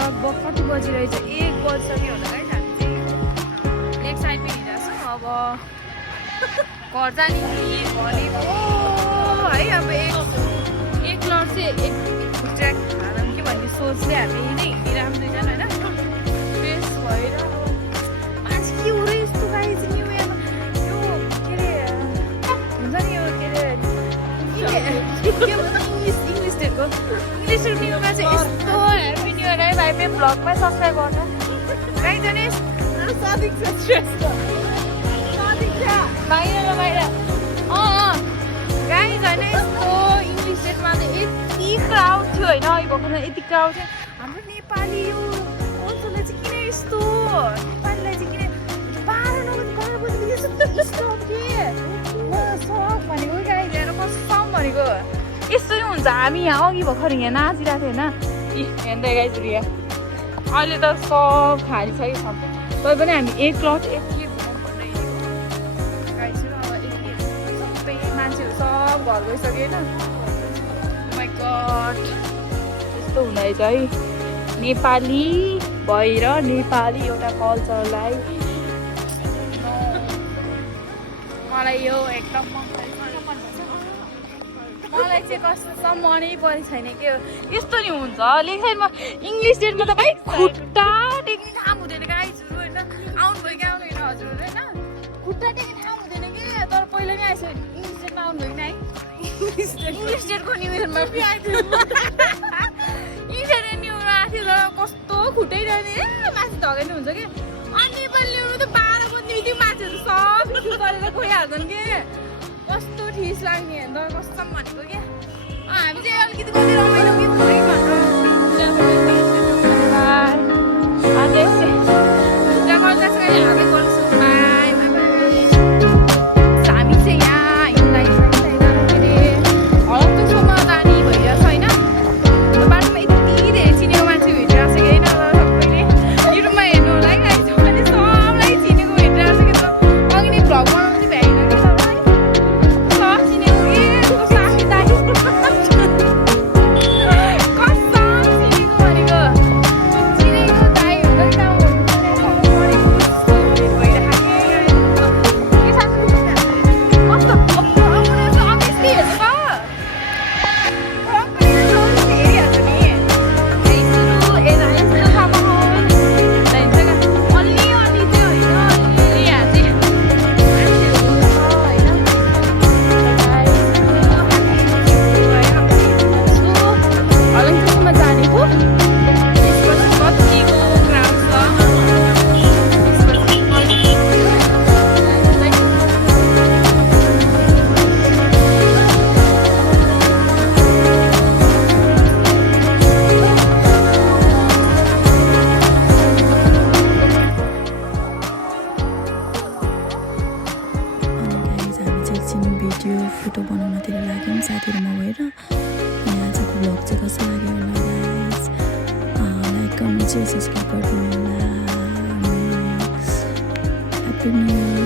लगभग कति बजिरहेछ 1 बजिसक्यो होला है हामी चाहिँ लेक साइड पनि हिँड्छौँ अब घर जाने भने है अब एक लड चाहिँ एक ट्र्याक हालौँ कि भन्ने सोचले हामी नै हिँडिरहौँ दुईजना होइन फ्रेस भएर मान्छे के हो र यस्तो गाडी चाहिँ न्यु इयरमा यो के अरे हुन्छ नि यो के अरे इङ्ग्लिसहरूको न्युमा चाहिँ यस्तो ह्याप्पी न्यु इयर है भाइ मेरो भ्लगमै सब्सक्राइब गर्नु गाइज अनि बाहिर गाइज होइन यस्तो इङ्ग्लिस डेटमा चाहिँ यति क्राउड थियो होइन अहिले भर्खर यति क्राउड थियो हाम्रो नेपाली यो कल्चरलाई चाहिँ किन यस्तो नेपालीलाई चाहिँ किन 12 बजी यस्तो के सक भनेको गाइज हेरेर कसम भनेको यस्तो नै हुन्छ हामी यहाँ अघि भर्खर यहाँ नाचिरहेको थियो होइन हेर्दै गाइज यहाँ अहिले त सब खालिसक्यो तै पनि हामी एक लट मान्छेहरू सब घर गइसक्यो होइन माइ गड यस्तो हुँदैछ है नेपाली भएर नेपाली एउटा कल्चरलाई मलाई यो एकदम मलाई चाहिँ कस्तो मनै परेको छैन के यस्तो नि हुन्छ लेक साइडमा इङ्ग्लिस डेटमा त भाइ खुट्टा टेक्ने ठाउँ हुँदैन गाइजहरू होइन आउनुभयो कि आउनु होइन हजुरहरू होइन खुट्टा टेक्ने ठाउँ हुँदैन कि तर पहिला नै आइसक्यो इङ्ग्लिस डेटमा आउनुभयो कि नै इङ्ग्लिस डेटको न्यु इयरमा इन्डियन न्यु इयर आएको थियो तर कस्तो खुट्टै रहने मान्छे धगाइनु हुन्छ कि अनि नेपाली ल्याउनु त 12 बजी त्यो मान्छेहरू सब सुरु गरेर गइहाल्छन् कि कस्तो ठिस लाग्ने अन्त कस्तो भनेको क्या हामी चाहिँ अलिकति कति रमाइलो गीत भयो हामी चाहिँ यहाँ हलन्तोसम्म जाने भइरहेछ होइन बाटोमा यति धेरै चिनेको मान्छे भेटिरहेको छ कि होइन सबैले युट्युबमा हेर्नु होला है मैले सबलाई चिनेको भेटिरहेको छ कि अघि नै भ्लग बनाउनु चाहिँ भ्याइन कि सब चिनेको के साथी दाइ फोटो बनाउनतिर लाग्यौँ साथीहरूमा भएर यहाँ आजको भ्लग चाहिँ कस्तो लाग्यो होला गाइस लाइक कमेन्ट चाहिँ सब्सक्राइब गरिदिनु होला ह्याप्पी न्यु इयर